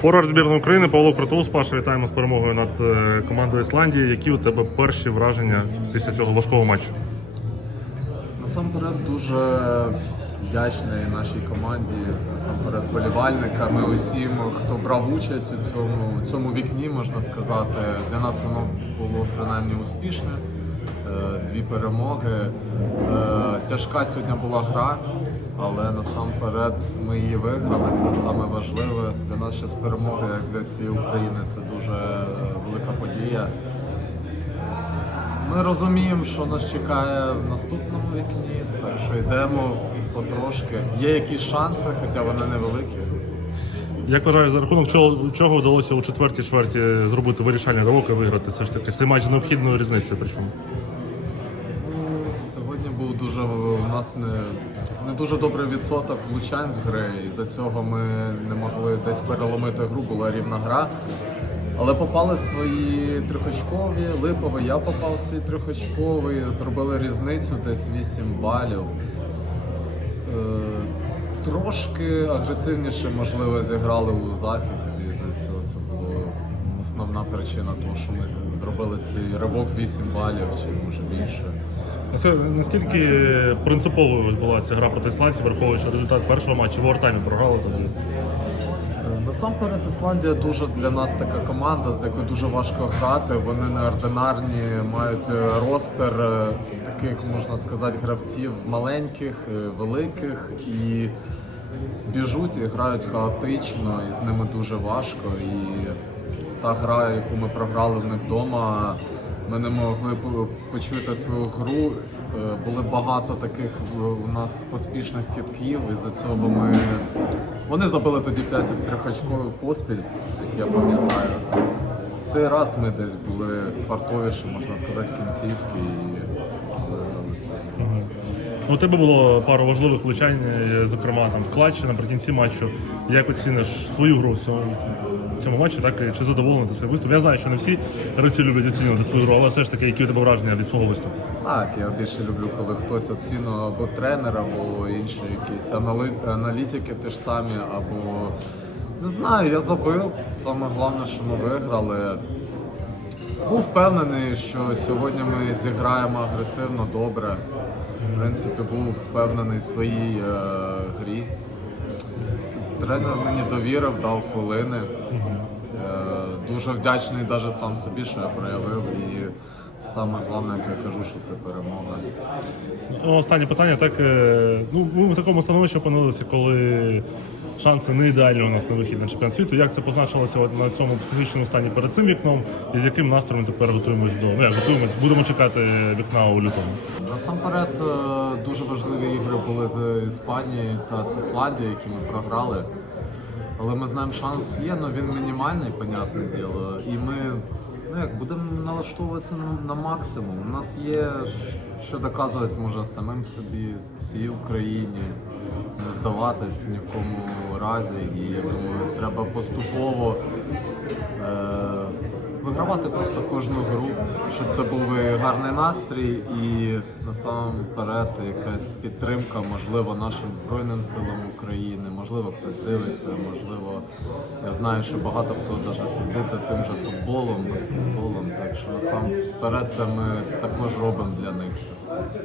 Форвард збірної України Павло Кротоус. Паша, вітаємо з перемогою над е, командою Ісландії. Які у тебе перші враження після цього важкого матчу? Насамперед дуже вдячний нашій команді, насамперед болівальникам і усім, хто брав участь у цьому, у цьому вікні, можна сказати. Для нас воно було принаймні успішне. Е, Дві перемоги. Е, Тяжка сьогодні була гра, але насамперед ми її виграли. Це саме важливе. Для нас ще з перемоги, як для всієї України, це дуже е, велика подія. Ми розуміємо, що нас чекає в наступному вікні, так що йдемо потрошки. Є якісь шанси, хоча вони невеликі. Як вважаєш, за рахунок чого, чого вдалося у четвертій чверті зробити вирішальний ривок і виграти? Все ж таки, це з необхідною різницею. Причому Сьогодні був дуже у нас не, дуже добрий відсоток влучань з гри, і за цього ми не могли десь переломити гру, була рівна гра. Але попали свої трьохочкові, липовий, я попав свій трьохочковий, зробили різницю десь 8 балів. Е, Трошки агресивніше, можливо, зіграли у захисті. За цього це була основна причина того, що ми зробили цей ривок 8 балів чи може більше. Наскільки принциповою була ця гра проти ісландців, враховуючи результат першого матчу в овертаймі програли за Е, Насамперед, Ісландія дуже для нас така команда, з якою дуже важко грати. Вони неординарні, мають е, ростер е, таких, можна сказати, гравців маленьких, великих і біжуть і грають хаотично, і з ними дуже важко. І та гра, яку ми програли в них вдома, ми не могли почути свою гру. Е, Були багато таких е, у нас поспішних китків, і за цього ми. Вони забили тоді 5 трьохочкових поспіль, як я пам'ятаю. В цей раз ми десь були фартовіші, можна сказати, в кінцівки і. У тебе було пару важливих влучань, е, зокрема там в клатчі наприкінці матчу. Як оціниш свою гру в цьому, в цьому матчі, так чи задоволений ти виступом? Я знаю, що не всі гравці люблять оцінювати свою гру, але все ж таки, які у тебе враження від свого виступу? Так, я більше люблю, коли хтось оцінює або тренер, або інші якісь анали- аналітики ті ж самі, або не знаю, я забив. Саме головне, що ми виграли. Був впевнений, що сьогодні ми зіграємо агресивно добре. В принципі, був впевнений в своїй е, грі. Тренер мені довірив, дав хвилини. Е, дуже вдячний навіть сам собі, що я проявив. І саме головне, як я кажу, що це перемога. Ну, Останнє питання. Так, е, ну, ми в такому становищі опинилися, коли шанси не ідеальні у нас на вихід на чемпіонат світу. Як це позначилося на цьому психічному стані перед цим вікном? І з яким настроєм тепер готуємось до ну, як готуємось? Будемо чекати вікна у лютому. Насамперед е, дуже важливі ігри були з Іспанією та з Ісландією, які ми програли. Але ми знаємо, шанс є, але він мінімальний, понятне діло. І ми ну як, будемо налаштовуватися на, на максимум. У нас є що доказувати може самим собі, всій Україні, не здаватись ні в кому разі. І я думаю, треба поступово. Е, просто кожну гру, щоб це був гарний настрій і насамперед якась підтримка, можливо, нашим Збройним силам України, можливо, хтось дивиться, можливо, я знаю, що багато хто навіть сидить за тим же футболом, баскетболом. Так що насамперед це ми також робимо для них це все.